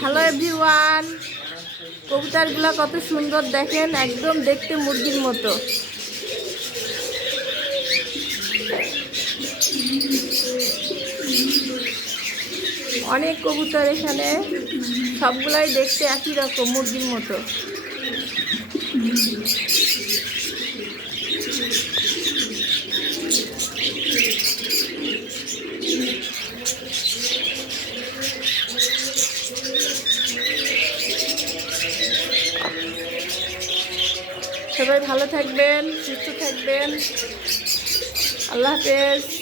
Hello everyone, কবুতরগুলো কত সুন্দর দেখেন, একদম দেখতে মুরগির মতো। অনেক কবুতর এখানে, সবগুলাই দেখতে একই রকম মুরগির মতো। সবাই ভালো থাকবেন, সুস্থ থাকবেন। আল্লাহ হাফেজ।